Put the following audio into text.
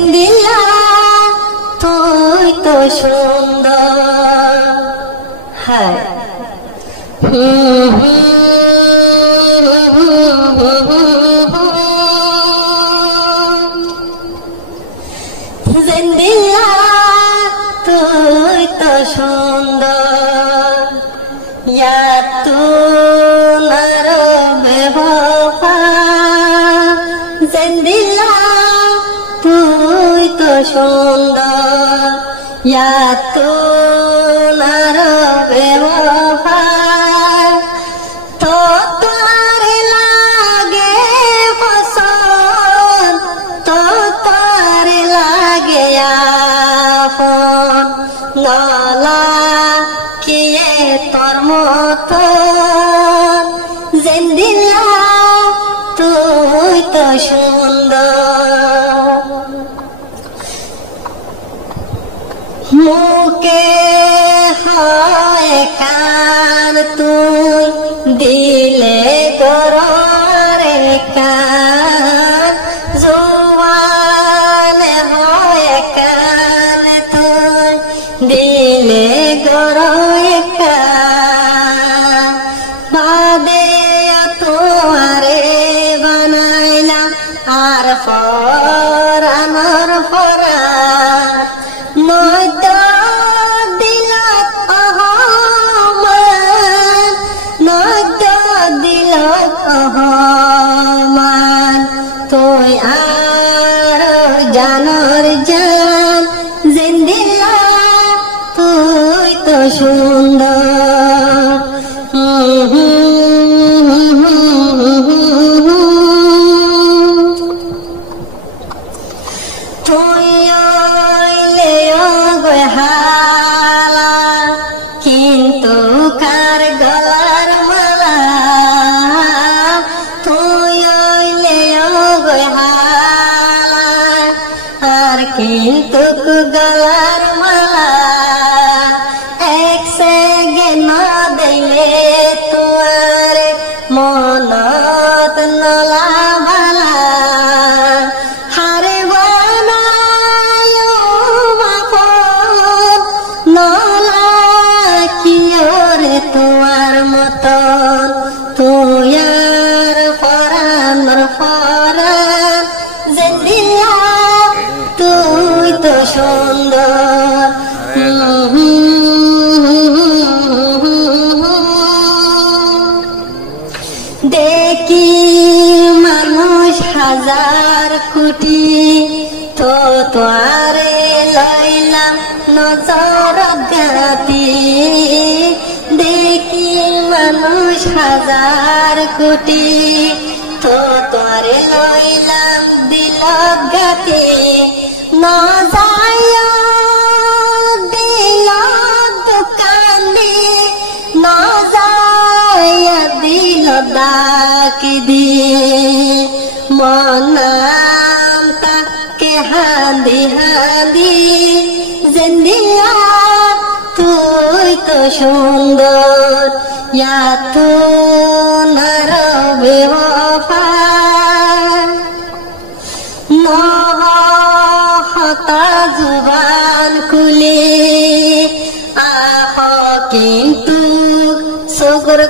জিন্দিলা তুই তো সুন্দর হায় জিন্দিলা তুই তো সুন্দর ইয়া তু নার বেওফা জিন্দিলা তুই তো সুন্দর ইয়া তু নার বেওফা তো তোর লাগে পছন্দ তো তোর লাগে আপন নলা কিয়ে তোর মতো জিন্দিলা তুই তো সুন্দর মুকে হয় কান তুই দিলে গরে কান জোয়ানে হয় কান তুই দিলে গরে কান বাদে তোরে বানাইলাম আর পরানোর পরা তুই আর জানর জান জিন্দিলা তুই তো সুন্দর তুই ওইলে হালা কিন্তু কার গলার মালা তুই ওইলে আর কিন্তু গলার মালা এক সেকেন্ড দিলে তোর মনত নলা বালা হারে বানায় বাপন নলা কিয়রে তোমার মতন তুই আর পরানোর পরান জিন্দিলা তুই তো সুন্দর দেখি মানুষ হাজার কোটি তো তোরে লইলাম নজর গাতি দেখি মানুষ হাজার কোটি তো তোরে লইলাম দিল গাতি না যায় দিল দোকানে না যায় দিল ডাকি দিয়ে মনাম তাকে হাঁদি হাঁদি জিন্দিলা তুই তো সুন্দর ইয়া তু নার বেওফা নহতা জুবান খুলে আহ কিন্তু চকুর